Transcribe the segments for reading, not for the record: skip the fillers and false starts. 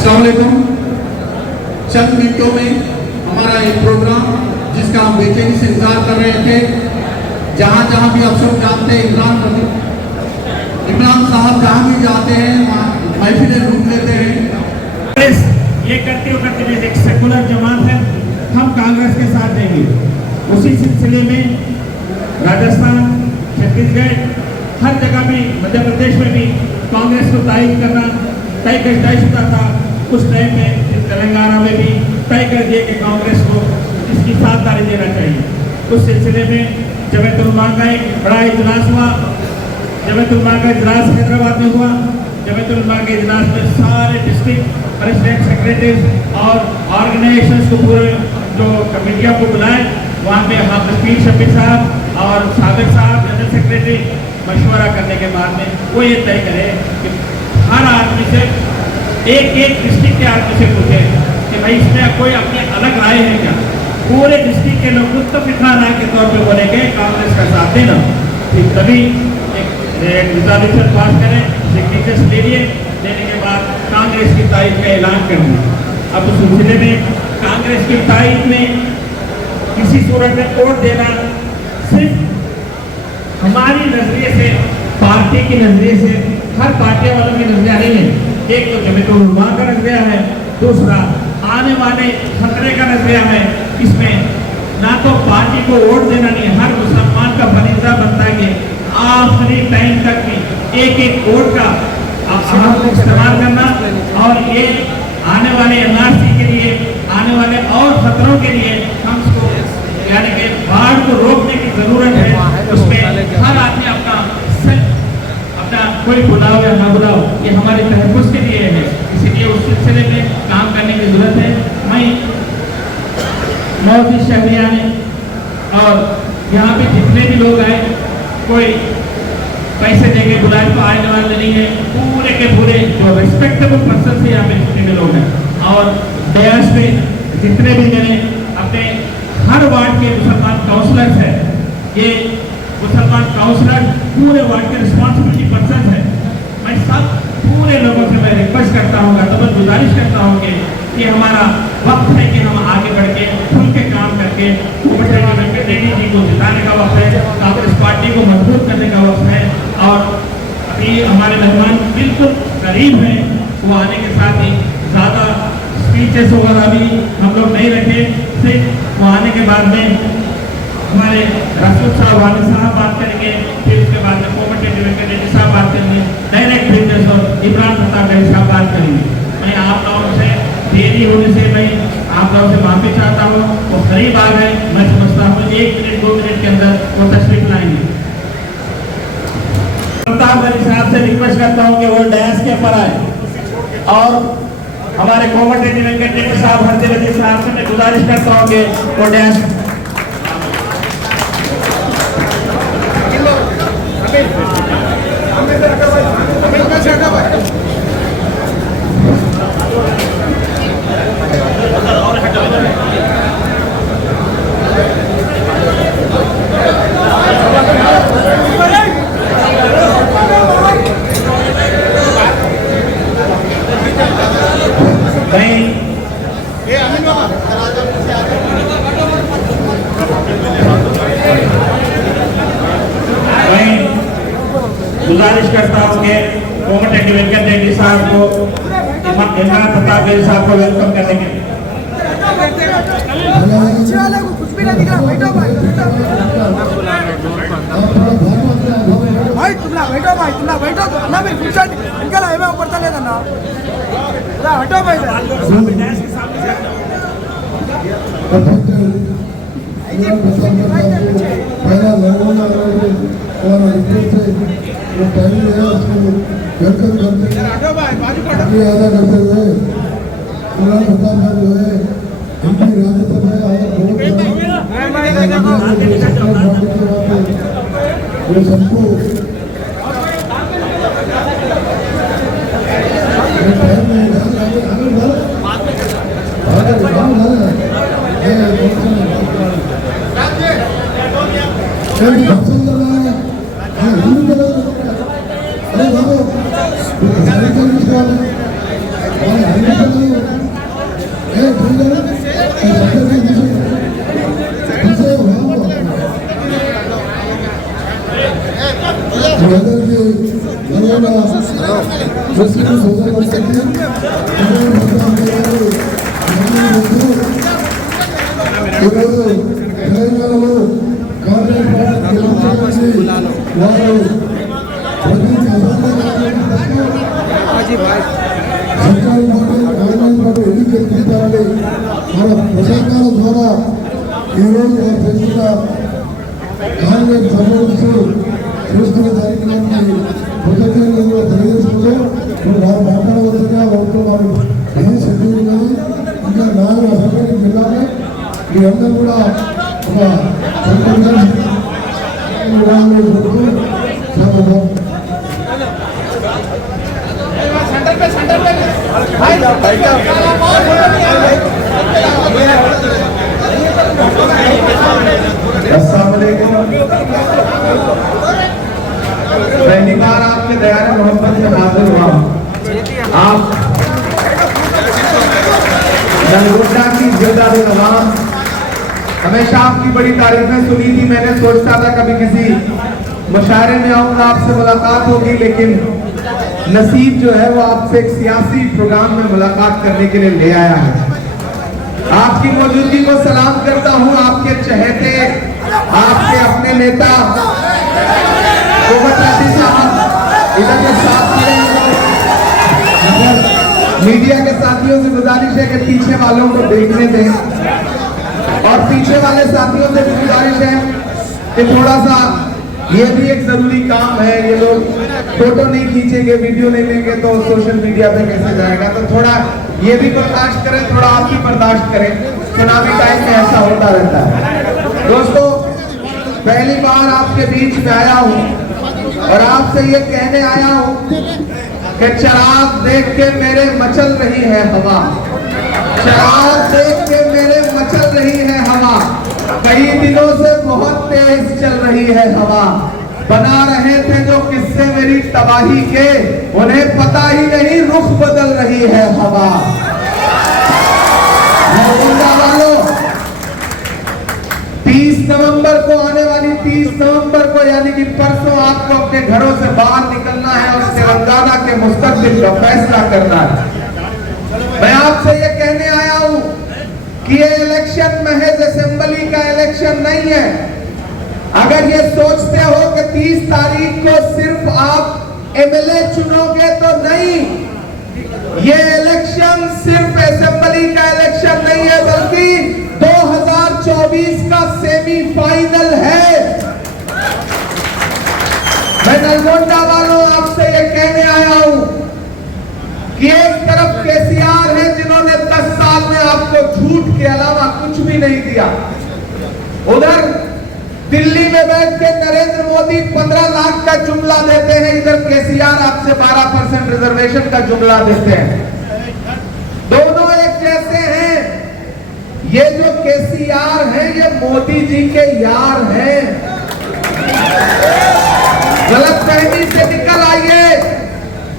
अस्सलाम वालेकुम। चंद मिनटों में हमारा एक प्रोग्राम जिसका हम बेचैनी से इंतजार कर रहे थे, जहाँ जहाँ भी आप सब जाते हैं, इमरान साहब जहाँ भी जाते हैं महफिलें लूट लेते हैं। ये करते करते एक सेकुलर जमात है, हम कांग्रेस के साथ देंगे। उसी सिलसिले में राजस्थान, छत्तीसगढ़, हर जगह भी, मध्य प्रदेश में भी कांग्रेस को तारीफ करना तय शुदा था। उस टाइम में तेलंगाना में भी तय कर दिए कि कांग्रेस को इसकी साझेदारी देना चाहिए। उस सिलसिले में जमीयत उलमा का एक बड़ा इजलास हुआ। जमीयत उलमा का इजलास हैदराबाद में हुआ। जमीयत उलमा के इजलास में सारे डिस्ट्रिक्ट प्रेसिडेंट, सेक्रेटरी और ऑर्गेनाइजेशंस को, पूरे जो कमेटियों को बुलाए। वहाँ पे हाफिज शफी साहब और साबिर साहब जनरल सेक्रेटरी मशवरा करने के बाद में वो ये तय करे कि हर आदमी से एक डिस्ट्रिक्ट के आदमी से पूछे कि भाई इसमें कोई अपनी अलग राय है क्या। पूरे डिस्ट्रिक्ट के लोग मुत्तफिका राय के तौर पे बोलेंगे कांग्रेस का साथ देना। फिर तभी एक रिजोल्यूशन पास करें, सिग्नेचर्स ले लिए, लेने के बाद कांग्रेस की तारीख का ऐलान करना। अब उस सिलसिले में कांग्रेस की तारीख में किसी सूरत में वोट देना सिर्फ हमारी नजरिए से, पार्टी के नजरिए से, हर पार्टी वालों की नजरिया नहीं है। एक तो जमीयत उलमा का नजरिया है, दूसरा आने वाले खतरे का नजरिया है। इसमें ना तो पार्टी को वोट देना नहीं, हर मुसलमान का फरीजा बनता है कि आखिरी टाइम तक भी एक वोट का इस्तेमाल करना। और ये आने वाले एनआरसी के लिए, आने वाले और खतरों के लिए हमको यानी कि बाढ़ को रोकने की जरूरत है। उसमें हर आदमी अपना कोई बुलाओ या ना बुलाओ, ये हमारे तहफ़्फ़ुज़ के लिए है। इसीलिए उस सिलसिले में काम करने की जरूरत है। मैं मोहब्बत शहरिया ने और यहाँ पे जितने भी लोग आए, कोई पैसे देके बुलाए तो आने वाले नहीं है। पूरे के पूरे जो रिस्पेक्टेबल पर्सन से यहाँ पे जितने भी लोग हैं, और डयास पे जितने भी मैंने अपने हर वार्ड के मुसलमान काउंसलर्स हैं, ये मुसलमान काउंसलर पूरे वार्ड के रिस्पॉन्सिबिलिटी पर्सन है। मैं सब पूरे लोगों से मैं रिक्वेस्ट करता हूँ, अदब गुजारिश करता हूँ कि हमारा वक्त है कि हम आगे बढ़ के खुल के काम करके वेंकट रेड्डी जी को जिताने का वक्त है, कांग्रेस पार्टी को मजबूत करने का वक्त है। और अभी हमारे मेहमान बिल्कुल करीब हैं, वो आने के साथ ही ज़्यादा स्पीचेस वगैरह भी हम लोग नहीं रखे। सिर्फ वो आने के बाद में हमारे रसूल साहब वाले साहब बात करेंगे, फिर उसके बाद में कोमटिरेड्डी वेंकट रेड्डी साहब बात करेंगे, डायरेक्ट बिजनेस और इमरान प्रताप रेड्डी साहब बात करेंगे। मैं आप लोगों से देरी होने से मैं आप लोगों से माफी चाहता हूँ। वो करीब आ गए, मैं समझता हूँ 1 मिनट 2 मिनट के अंदर वो तशरीफ लाएंगे। प्रताप रेड्डी साहब से रिक्वेस्ट करता हूँ कि वो डैश के ऊपर आए, और हमारे कोमटिरेड्डी वेंकट रेड्डी साहब, हरदे रेड्डी साहब से मैं गुजारिश करता हूँ कि वो डैश गुजारिश करता हूँ कि कोमटिरेड्डी वेंकट रेड्डी साहब को, इमरान प्रताप रेड्डी साहब को वेलकम करने के कुछ भी नहीं दिख रहा। बैठो भाई, तुमला बैठो तो ना भी फुर्सत निकल आए, मैं ऊपर चले था ना, हटो भाई। पहला लड़ना और जो टाइम है उसको वेलकम करते हैं, अदा करते हुए इमरान प्रताप साहब जो है इनकी राज्यसभा वो सबको अरे सोशल ఈరోజు తెలంగాణలో కాంగ్రెస్ పార్టీ వారు ప్రతి सरकार ఎందుకు ఎదుగుతారని మన ప్రసంగాల ద్వారా ఈరోజు చేస్తున్న కాంగ్రెస్ సంబంధించి చూస్తున్న కార్యక్రమాన్ని ప్రజలు కూడా తెలియజేసుకుంటూ వారు మాట్లాడవలసిందిగా ఒకరు వారు ఇది షెడ్యూల్ ఉన్నది ఇంకా 4 అసెంబ్లీ జిల్లాలో మీ అందరూ కూడా ఒక पहली बार आपके दयार मोहब्बत में हाजिर हुआ। आप नलगोंडा की जिल्लादे नवाब, हमेशा आपकी बड़ी तारीफें सुनी थी। मैंने सोचता था कभी किसी मुशायरे में आऊंगा, आपसे मुलाकात होगी, लेकिन नसीब जो है वो आपसे एक सियासी प्रोग्राम में मुलाकात करने के लिए ले आया है। आपकी मौजूदगी को सलाम करता हूं। आपके चहेते, आपके अपने नेता साहब इधर के साथ मीडिया के साथियों से गुजारिश है कि पीछे वालों को देखने दें, और पीछे वाले साथियों से भी गुजारिश है कि थोड़ा सा, ये भी एक जरूरी काम है। ये लोग फोटो नहीं खींचेंगे, वीडियो नहीं लेंगे तो सोशल मीडिया पे कैसे जाएगा, तो थोड़ा ये भी बर्दाश्त करें, थोड़ा आप भी बर्दाश्त करें। चुनावी टाइम में ऐसा होता रहता है। दोस्तों, पहली बार आपके बीच में आया हूं और आपसे ये कहने आया हूं कि चिराग देख के मेरे मचल रही है हवा, चिराग देख के मेरे मचल रही है हवा, कई दिनों से बहुत तेज चल रही है हवा। बना रहे थे जो किस्से मेरी तबाही के, उन्हें पता ही नहीं रुख बदल रही है हवा। वालों, 30 नवंबर को, आने वाली 30 नवंबर को यानी कि परसों आपको अपने घरों से बाहर निकलना है और तेलंगाना के मुस्तकबिल का फैसला करना है। मैं आपसे ये कहने आया हूं कि ये इलेक्शन महज असेंबली का इलेक्शन नहीं है। अगर ये सोचते हो कि 30 तारीख को सिर्फ आप एमएलए चुनोगे तो नहीं, ये इलेक्शन सिर्फ असेंबली का इलेक्शन नहीं है, बल्कि 2024 का सेमीफाइनल है। मैं नलगोंडा वालों आपसे ये कहने आया हूं कि एक तरफ केसीआर है जिन्होंने 10 साल में आपको झूठ के अलावा कुछ भी नहीं दिया, उधर दिल्ली में बैठ के नरेंद्र मोदी 15 लाख का जुमला देते हैं, इधर केसीआर आपसे 12% रिजर्वेशन का जुमला देते हैं। दोनों एक जैसे हैं। ये जो केसीआर है ये मोदी जी के यार हैं। गलतफहमी से निकल आइए।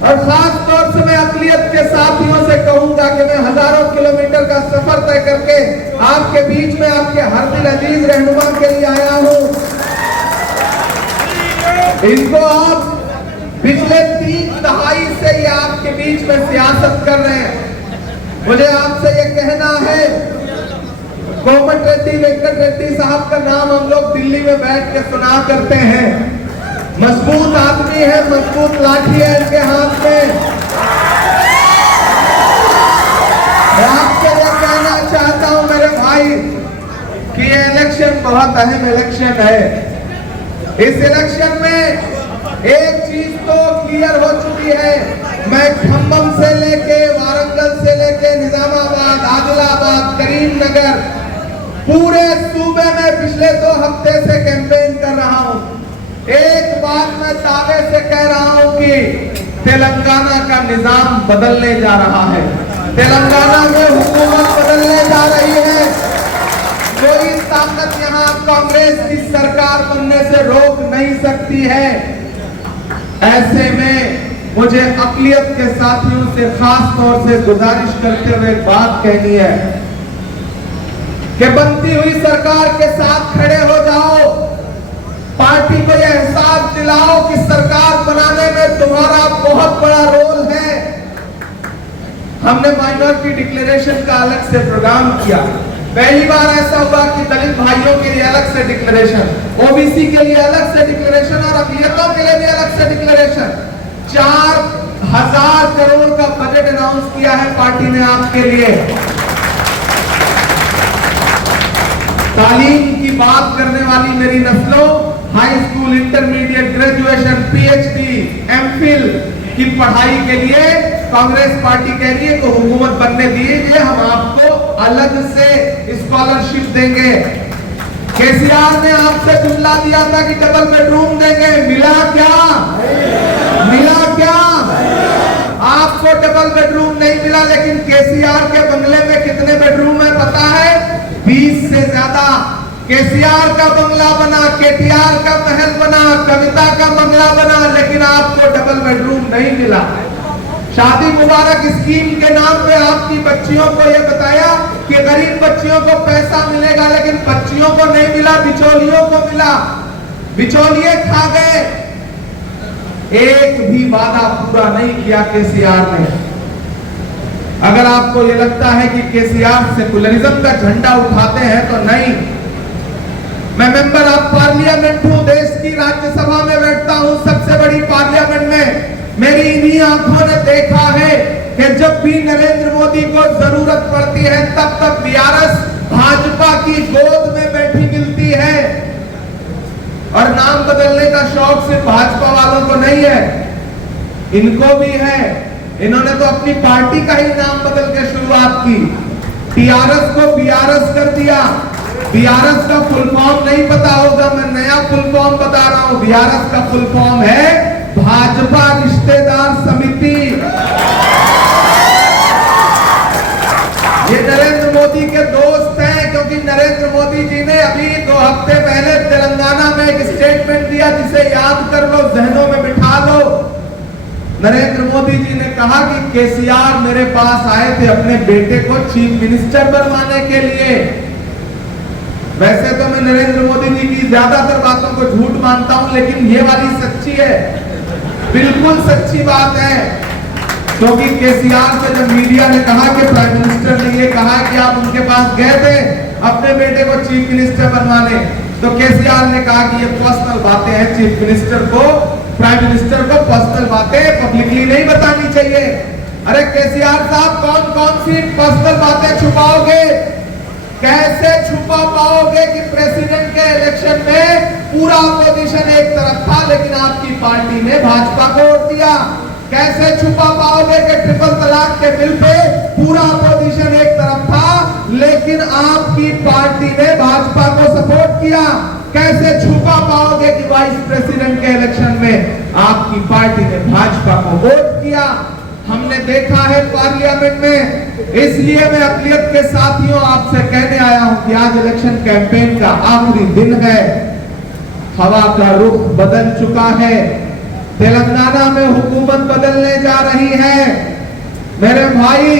और खास तौर से मैं अक़लियत के साथियों से कहूंगा कि मैं हजारों किलोमीटर का सफर तय करके आपके बीच में आपके हर दिल अजीज रहनुमा के लिए आया हूं। इनको आप पिछले 3 दहाई से ये आपके बीच में सियासत कर रहे हैं। मुझे आपसे ये कहना है, कोमट रेड्डी, वेंकट रेड्डी साहब का नाम हम लोग दिल्ली में बैठ के सुना करते हैं। मजबूत आदमी है, मजबूत लाठी है इनके हाथ में। मैं आपसे ये कहना चाहता हूं मेरे भाई कि ये इलेक्शन बहुत अहम इलेक्शन है। इस इलेक्शन में एक चीज तो क्लियर हो चुकी है। मैं खम्बम से लेके, वारंगल से लेके, निजामाबाद, आदिलाबाद, करीमनगर, पूरे सूबे में पिछले 2 हफ्ते से कैंपेन कर रहा हूं। एक बात मैं दावे से कह रहा हूं कि तेलंगाना का निजाम बदलने जा रहा है, तेलंगाना में हुकूमत बदलने जा रही है। कोई ताकत यहां कांग्रेस की सरकार बनने से रोक नहीं सकती है। ऐसे में मुझे अक़लियत के साथियों से खास तौर से गुजारिश करते हुए बात कहनी है कि बनती हुई सरकार के साथ खड़े हो जाओ। पार्टी को यह एहसास दिलाओ कि सरकार बनाने में तुम्हारा बहुत बड़ा रोल है। हमने माइनॉरिटी डिक्लेरेशन का अलग से प्रोग्राम किया। पहली बार ऐसा हुआ कि दलित भाइयों के लिए अलग से डिक्लेरेशन, ओबीसी के लिए अलग से डिक्लेरेशन और अभियंताओं के लिए भी अलग से डिक्लेरेशन। 4000 करोड़ का बजट अनाउंस किया है पार्टी ने आपके लिए। तालीम की बात करने वाली मेरी नस्लों, high school, intermediate, graduation, PhD, MPhil की पढ़ाई के लिए कांग्रेस पार्टी कह रही है कि हुकूमत बनने दीजिए, हम आपको अलग से स्कॉलरशिप देंगे। केसीआर ने आपसे जुमला दिया था कि डबल बेडरूम देंगे, मिला क्या? मिला क्या? आपको डबल बेडरूम नहीं मिला, लेकिन केसीआर के बंगले में कितने बेडरूम है पता है? 20 से ज्यादा। केसीआर का बंगला बना, केटीआर का महल बना, कविता का बंगला बना, लेकिन आपको डबल बेडरूम नहीं मिला। शादी मुबारक स्कीम के नाम पे आपकी बच्चियों को यह बताया कि गरीब बच्चियों को पैसा मिलेगा, लेकिन बच्चियों को नहीं मिला, बिचौलियों को मिला। बिचौलिए खा गए। एक भी वादा पूरा नहीं किया केसीआर ने। अगर आपको यह लगता है कि केसीआर सेकुलरिज्म का झंडा उठाते हैं तो नहीं। मैं मेंबर ऑफ पार्लियामेंट हूं, देश की राज्यसभा में बैठता हूं, सबसे बड़ी पार्लियामेंट में। मेरी इन्हीं आंखों ने देखा है कि जब भी नरेंद्र मोदी को जरूरत पड़ती है तब तक बीआरएस भाजपा की गोद में बैठी मिलती है। और नाम बदलने का शौक सिर्फ भाजपा वालों को नहीं है, इनको भी है। इन्होंने तो अपनी पार्टी का ही नाम बदल के शुरुआत की, टीआरएस को बीआरएस कर दिया। बीआरएस का फुल फॉर्म नहीं पता होगा, मैं नया फुल फॉर्म बता रहा हूं। बीआरएस का फुल फॉर्म है भाजपा रिश्तेदार समिति। ये नरेंद्र मोदी के दोस्त हैं, क्योंकि नरेंद्र मोदी जी ने अभी 2 हफ्ते पहले तेलंगाना में एक स्टेटमेंट दिया जिसे याद कर लो, जहनों में बिठा लो। नरेंद्र मोदी जी ने कहा कि केसीआर मेरे पास आए थे अपने बेटे को चीफ मिनिस्टर बनवाने के लिए। वैसे तो मैं नरेंद्र मोदी जी की ज्यादातर बातों को झूठ मानता हूं, लेकिन ये वाली सच्ची है, बिल्कुल सच्ची बात है। क्योंकि केसीआर से जब मीडिया ने कहा कि प्राइम मिनिस्टर ने ये कहा कि आप उनके पास गए थे अपने बेटे को चीफ मिनिस्टर बनवाने, तो केसीआर ने कहा कि ये पर्सनल बातें हैं, चीफ मिनिस्टर को, प्राइम मिनिस्टर को पर्सनल बातें पब्लिकली नहीं बतानी चाहिए। अरे केसीआर साहब, कौन कौन सी पर्सनल बातें छुपाओगे? कैसे छुपा पाओगे कि प्रेसिडेंट के इलेक्शन में पूरा अपोजिशन एक तरफ था, लेकिन आपकी पार्टी ने भाजपा को वोट दिया? कैसे छुपा पाओगे कि ट्रिपल तलाक के बिल पे पूरा अपोजिशन एक तरफ था, लेकिन आपकी पार्टी ने भाजपा को सपोर्ट किया? कैसे छुपा पाओगे कि वाइस प्रेसिडेंट के इलेक्शन में आपकी पार्टी ने भाजपा को वोट किया? हमने देखा है पार्लियामेंट में। इसलिए मैं अक़लियत के साथियों आपसे कहने आया हूं कि आज इलेक्शन कैंपेन का आखिरी दिन है। हवा का रुख बदल चुका है, तेलंगाना में हुकूमत बदलने जा रही है। मेरे भाई,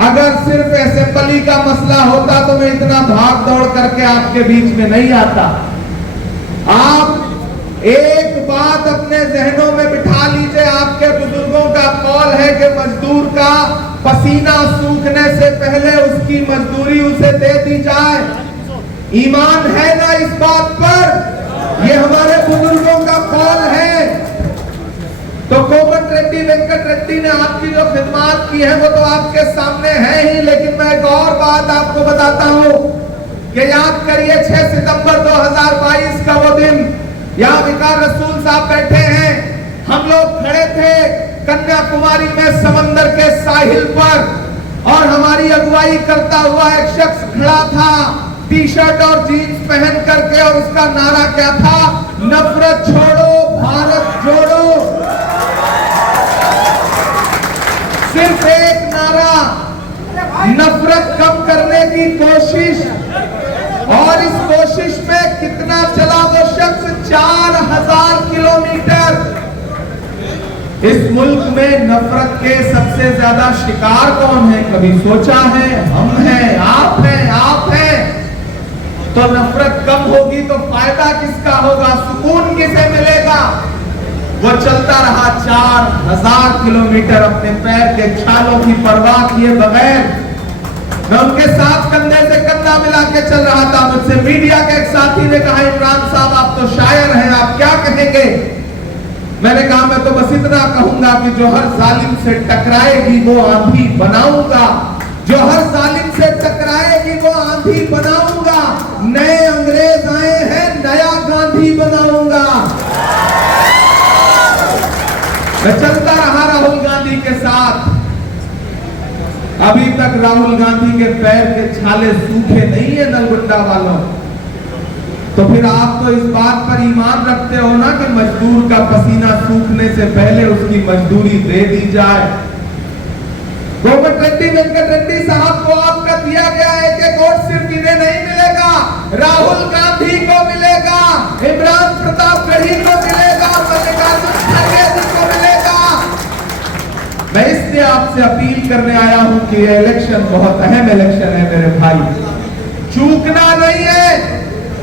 अगर सिर्फ असेंबली का मसला होता तो मैं इतना भाग दौड़ करके आपके बीच में नहीं आता। आप एक बात अपने जहनों में बिठा लीजिए, आपके बुजुर्गों का कौल है कि मजदूर का पसीना सूखने से पहले उसकी मजदूरी उसे दे दी जाए। ईमान है ना इस बात पर? ये हमारे बुजुर्गों का कौल है। तो कोमट रेड्डी, वेंकट रेड्डी ने आपकी जो खिदमत की है वो तो आपके सामने है ही, लेकिन मैं एक और बात आपको बताता हूं कि याद करिए 6 सितंबर 2022 का वो दिन, यहाँ विकार रसूल साहब बैठे हैं, हम लोग खड़े थे कन्याकुमारी में समंदर के साहिल पर, और हमारी अगुवाई करता हुआ एक शख्स खड़ा था टी शर्ट और जीन्स पहन करके, और उसका नारा क्या था? नफरत छोड़ो, भारत जोड़ो। सिर्फ एक नारा, नफरत कम करने की कोशिश, और इस कोशिश में कितना चला वो शख्स? 4000 किलोमीटर। इस मुल्क में नफरत के सबसे ज्यादा शिकार कौन है? कभी सोचा है? हम हैं, आप हैं, आप हैं। तो नफरत कम होगी तो फायदा किसका होगा? सुकून किसे मिलेगा? वो चलता रहा 4000 किलोमीटर अपने पैर के छालों की परवाह किए बगैर। मैं उनके साथ कंधे से कंधा मिला के चल रहा था। मुझसे मीडिया के एक साथी ने कहा, इमरान साहब आप तो शायर हैं, आप क्या कहेंगे? मैंने कहा मैं तो बस इतना कहूंगा कि जो हर जालिम से टकराएगी वो आंधी बनाऊंगा, जो हर जालिम से टकराएगी वो आंधी बनाऊंगा। नए अंग्रेज आए हैं, नया गांधी बनाऊंगा। मैं चलता रहा राहुल गांधी के साथ। अभी तक राहुल गांधी के पैर के छाले सूखे नहीं है नलगुंडा वालों। तो फिर आप तो इस बात पर ईमान रखते हो ना कि मजदूर का पसीना सूखने से पहले उसकी मजदूरी दे दी जाए। कोमट रेड्डी वेंकट रेड्डी साहब को आपका दिया गया एक वोट सिर्फ इन्हें नहीं मिलेगा, राहुल गांधी को मिलेगा, इमरान प्रतापगढ़ी को मिलेगा, मल्लिकार्जुन खड़गे जी को मिलेगा। मैं इसलिए आपसे अपील करने आया हूं कि ये इलेक्शन बहुत अहम इलेक्शन है मेरे भाई, चूकना नहीं है।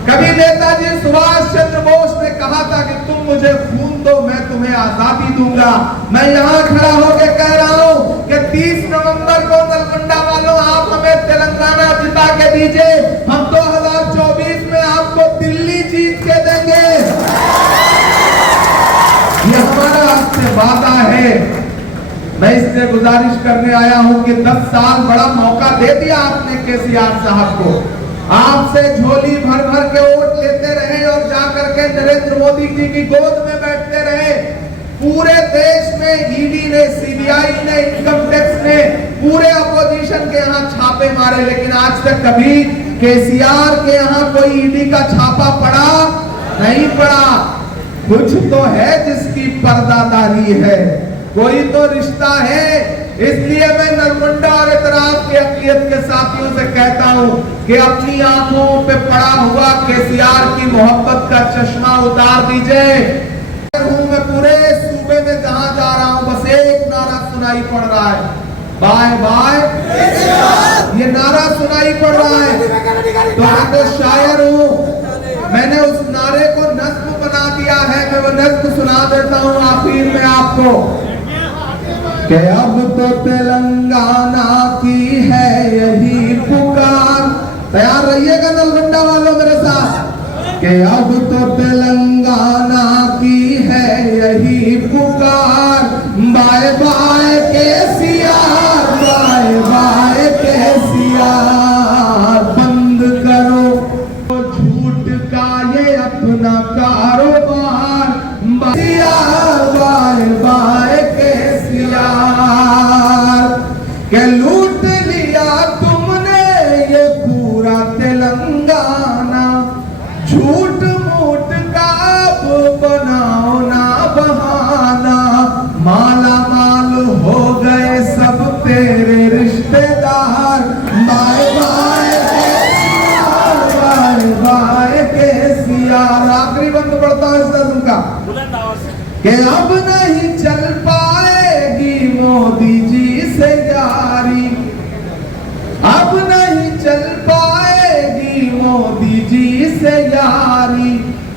कभी नेताजी सुभाष चंद्र बोस ने कहा था कि तुम मुझे खून दो, मैं तुम्हें आजादी दूंगा। मैं यहाँ खड़ा होकर कह रहा हूँ कि 30 नवंबर को नलगुंडा वालों आप हमें तेलंगाना जिता के दीजिए, हम 2024 में आपको दिल्ली जीत के देंगे। ये हमारा आपसे वादा है। मैं इसलिए गुजारिश करने आया हूं कि 10 साल बड़ा मौका दे दिया आपने केसीआर साहब को, आपसे झोली भर भर के वोट लेते रहे और जाकर के नरेंद्र मोदी जी की गोद में बैठते रहे। पूरे देश में ईडी ने, सीबीआई ने, इनकम टैक्स ने, पूरे अपोजिशन के यहाँ छापे मारे, लेकिन आज तक कभी केसीआर के यहाँ कोई ईडी का छापा पड़ा नहीं पड़ा। कुछ तो है जिसकी पर्दादारी है, कोई तो रिश्ता है। इसलिए मैं नलगुंडा और इतराफ के अक़ीदत के साथियों से कहता हूं कि अपनी आंखों पे पड़ा हुआ केसीआर की मोहब्बत का चश्मा उतार दीजिए। मैं पूरे सूबे में जहां जा रहा हूं बस एक नारा सुनाई पड़ रहा है, बाय बाय। ये नारा सुनाई पड़ रहा है तो मैं तो शायर हूं, मैंने उस नारे को नज़्म बना दिया है। मैं वो नज़्म सुना देता हूं आखिर में आपको कि अब तो तेलंगाना की है यही पुकार। तैयार रहिएगा नलगुंडा वालों मेरे साथ कि अब तो तेलंगाना की है यही पुकार। Bye bye KCR, bye bye KCR. बंद करो झूठ का ये अपना कारोबार। बाय बाय के लूट लिया तुमने ये पूरा तेलंगाना। झूठ मूठ का बनाओ ना बहाना। माला माल हो गए सब तेरे रिश्तेदार। Bye bye KCR, bye bye KCR. आखिरी बंद पड़ता है इस नज़्म का कि अब नहीं चल पाएगी मोदी जी से यारी। अब नहीं चल पाएगी मोदी जी से यारी।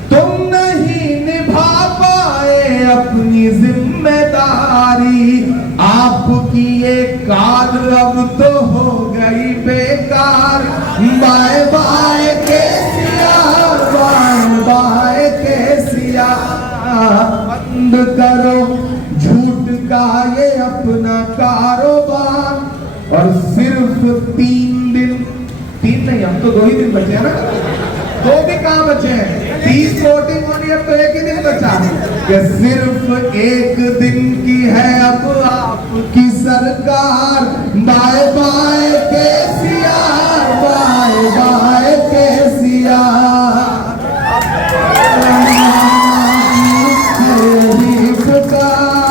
तुम नहीं निभा पाए अपनी जिम्मेदारी। आपकी ये काद अब तो हो गई बेकार। Bye bye KCR, bye bye KCR. बंद करो झूठ का ये अपना कारोबार। और सिर्फ 3 दिन, 3 नहीं, हम तो 2 ही दिन बचे हैं ना, 2 भी कहां बचे हैं? 30 वोटिंग होनी है तो 1 ही दिन बचा। कि सिर्फ 1 दिन की है अब आपकी सरकार। Bye bye KCR, bye bye KCR.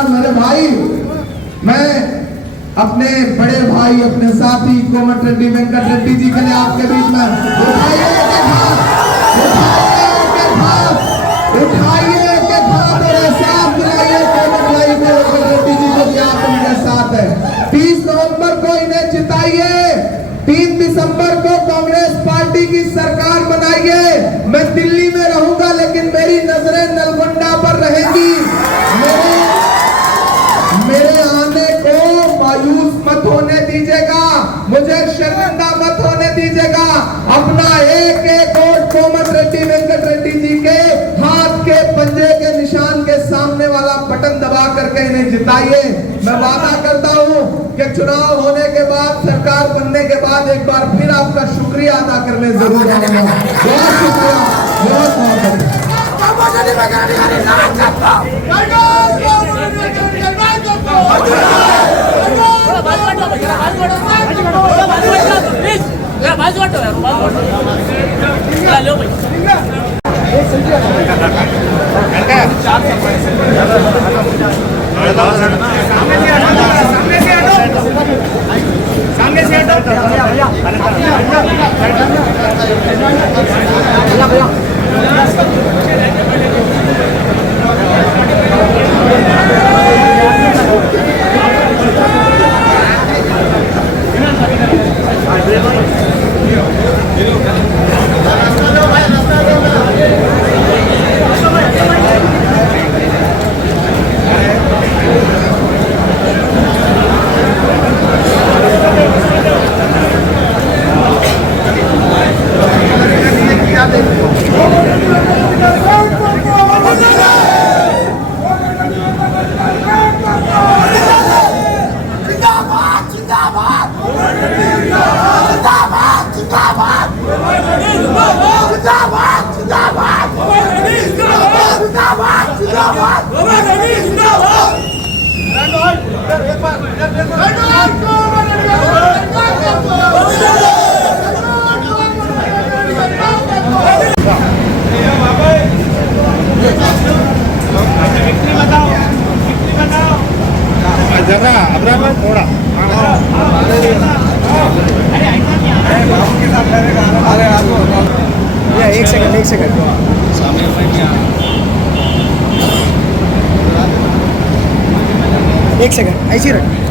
मेरे भाई, मैं अपने बड़े भाई, अपने साथी कोमट रेड्डी वेंकट रेड्डी जी के लिए आपके बीच में उठाइए के हाथ, उठाइए के हाथ और एहसास दिलाइए कोमट रेड्डी जी को कि आप उनके साथ है। 30 नवंबर को इन्हें जिताइए, 3 दिसंबर को कांग्रेस पार्टी की सरकार बनाइए। मैं दिल्ली में रहूंगा लेकिन मेरी नजरें नलगुंडा पर रहेंगी। मायूस मत होने दीजिएगा, मुझे शर्मिंदा मत होने दीजिएगा। अपना एक एक वोट कोमट रेड्डी वेंकट रेड्डी जी के हाथ के पंजे के निशान के सामने वाला बटन दबा करके इन्हें जिताइए। मैं वादा करता हूं कि चुनाव होने के बाद, सरकार बनने के बाद एक बार फिर आपका शुक्रिया अदा करने जरूर आऊंगा। बहुत शुक्रिया, बहुत बहुत एक सेकंड ऐसी रख।